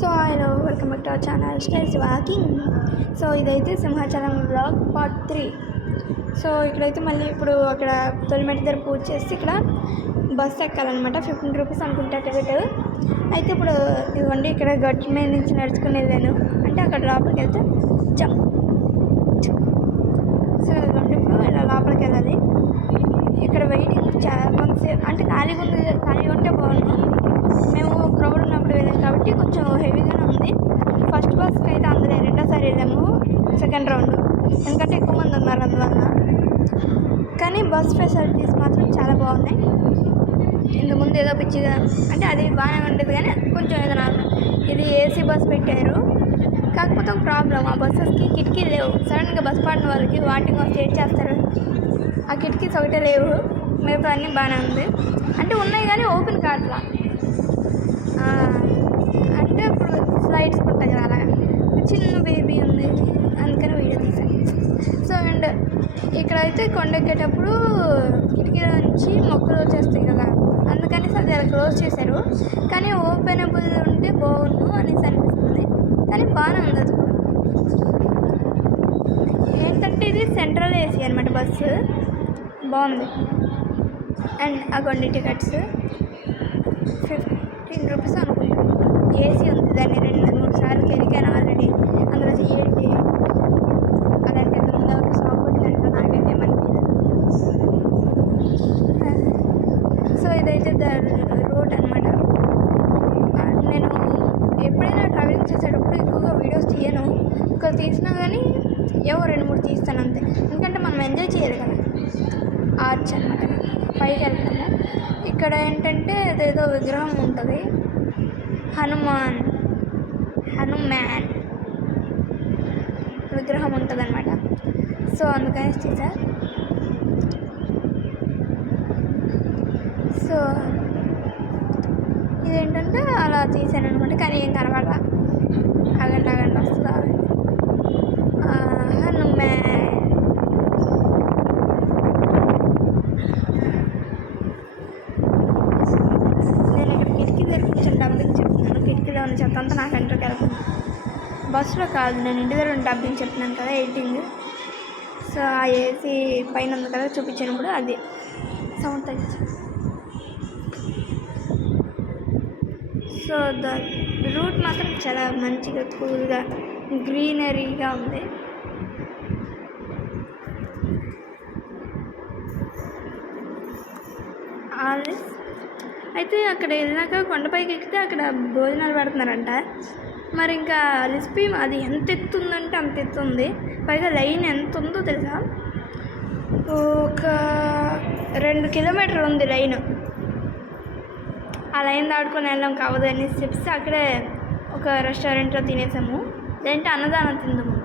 So hello, welcome back to our channel styles walking. So ఇదైతే Simhachalam vlog part 3. So ఇక్కడైతే మళ్ళీ ఇప్పుడు అక్కడ తొలిమెట్టు దగ్గర పూజ చేసి ఇక్కడ బస్సు ఎక్కాలన్నమాట. 15 రూపీస్ అనుకుంటా టికెట్. అయితే ఇప్పుడు ఇవ్వండి, ఇక్కడ గట్టి మీద నుంచి నడుచుకుని వెళ్ళాను అంటే అక్కడ లోపలికి వెళ్తే జంప్. సో ఇవ్వండి, ఇప్పుడు ఇలా లోపలికి వెళ్ళాలి. ఇక్కడ వెయిటింగ్ కొంతసేపు అంటే ఖాళీగా ఉంటే బాగుంది. మేము క్రౌడ్ ఉన్నప్పుడు వెళ్ళాము కాబట్టి కొంచెం హెవీగానే ఉంది. ఫస్ట్ బస్కి అయితే అందులో రెండోసారి వెళ్ళాము, సెకండ్ రౌండ్, ఎందుకంటే ఎక్కువ మంది ఉన్నారు అందువల్ల. కానీ బస్ ఫెసిలిటీస్ మాత్రం చాలా బాగున్నాయి. ఇంతకుముందు ఏదో పిచ్చిగా అంటే అది బాగానే ఉండేది కానీ కొంచెం ఏదో నార్మల్. ఇది ఏసీ బస్ పెట్టారు, కాకపోతే ఒక ప్రాబ్లం, ఆ బస్సెస్కి కిటికీలు లేవు. సడన్గా బస్ పడిన వాళ్ళకి వాటింగ్ వస్తే ఏడ్ చేస్తారు. ఆ కిటికీస్ ఒకటే లేవు, మిగతా అన్నీ బాగానే ఉంది. అంటే ఉన్నాయి కానీ ఓపెన్ కావట్లా. అంటే ఇప్పుడు ఫ్లైట్స్ ఉంటాయి కదా, అలాగా చిన్న బేబీ ఉంది, అందుకని వీడియో తీసాను. సో అండ్ ఇక్కడైతే కొండెక్కేటప్పుడు కిటికీల నుంచి మొక్కలు వచ్చేస్తాయి కదా, అందుకని అది అలా క్లోజ్ చేశారు. కానీ ఓపెనబుల్ ఉంటే బాగుండు అనేసి అనిపిస్తుంది. కానీ బాగానే ఉంది అది కూడా. ఏంటంటే ఇది సెంట్రల్ ఏసీ అనమాట, బస్సు బాగుంది. అండ్ అగోండి టికెట్స్ 15 రూపీస్ అనుకుంటా. ఏసీ ఉంది, దాన్ని 2-3 సార్లు ఎరికాను ఆల్రెడీ. అందులో ఏంటి అదంటే ఇంతకుముందు ఎవరికి షాప్ కొట్టిందంటే నాకైతే ఏమనిపించదు. సో ఇదైతే రూట్ అనమాట. నేను ఎప్పుడైనా ట్రావెలింగ్ చేసేటప్పుడు ఎక్కువగా వీడియోస్ తీయను, ఒక తీసినా కానీ ఏవో 2-3 తీస్తాను అంతే. ఎందుకంటే మనం ఎంజాయ్ చేయాలి కదా. ఆర్చ్ అనమాట, పైకి వెళ్తాము. ఇక్కడ ఏంటంటే అదేదో విగ్రహం ఉంటుంది, హనుమాన్ విగ్రహం ఉంటుంది అనమాట. సో అందుకని తీసారు. సో ఇదేంటంటే అలా తీసాను అనమాట, కానీ ఏం కనబడరా. అగండి వస్తుందా హనుమాన్. నేను ఇక్కడ కిటికీ దగ్గర కొంచెం డబ్బింగ్ చెప్తున్నాను. కిటికీలో ఉన్న చెత్త అంతా నాకు ఎంట్రోకి వెళ్తుంది. బస్సులో కాదు, నేను ఇంటి దగ్గర డబ్బింగ్ చెప్తున్నాను కదా, ఎడిటింగ్. సో ఆ ఏసీ పైన ఉంది కదా, చూపించినప్పుడు అది సౌండ్ తగ్గించి. సో ద రూట్ మాత్రం చాలా మంచిగా కూల్గా గ్రీనరీగా ఉంది. అయితే అక్కడ వెళ్ళినాక కొండపైకి ఎక్కితే అక్కడ భోజనాలు పెడుతున్నారంట. మరి ఇంకా రెసిపీ అది ఎంత ఎత్తుందంటే అంత ఎత్తుంది. పైగా లైన్ ఎంత ఉందో తెలుసా, ఒక 2 కిలోమీటర్లు ఉంది లైన్. ఆ లైన్ దాటుకొని వెళ్ళాం కావద్దు అని చెప్తే అక్కడే ఒక రెస్టారెంట్లో తినేసాము, లేదంటే అన్నదానం తిందాము.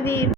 ఇది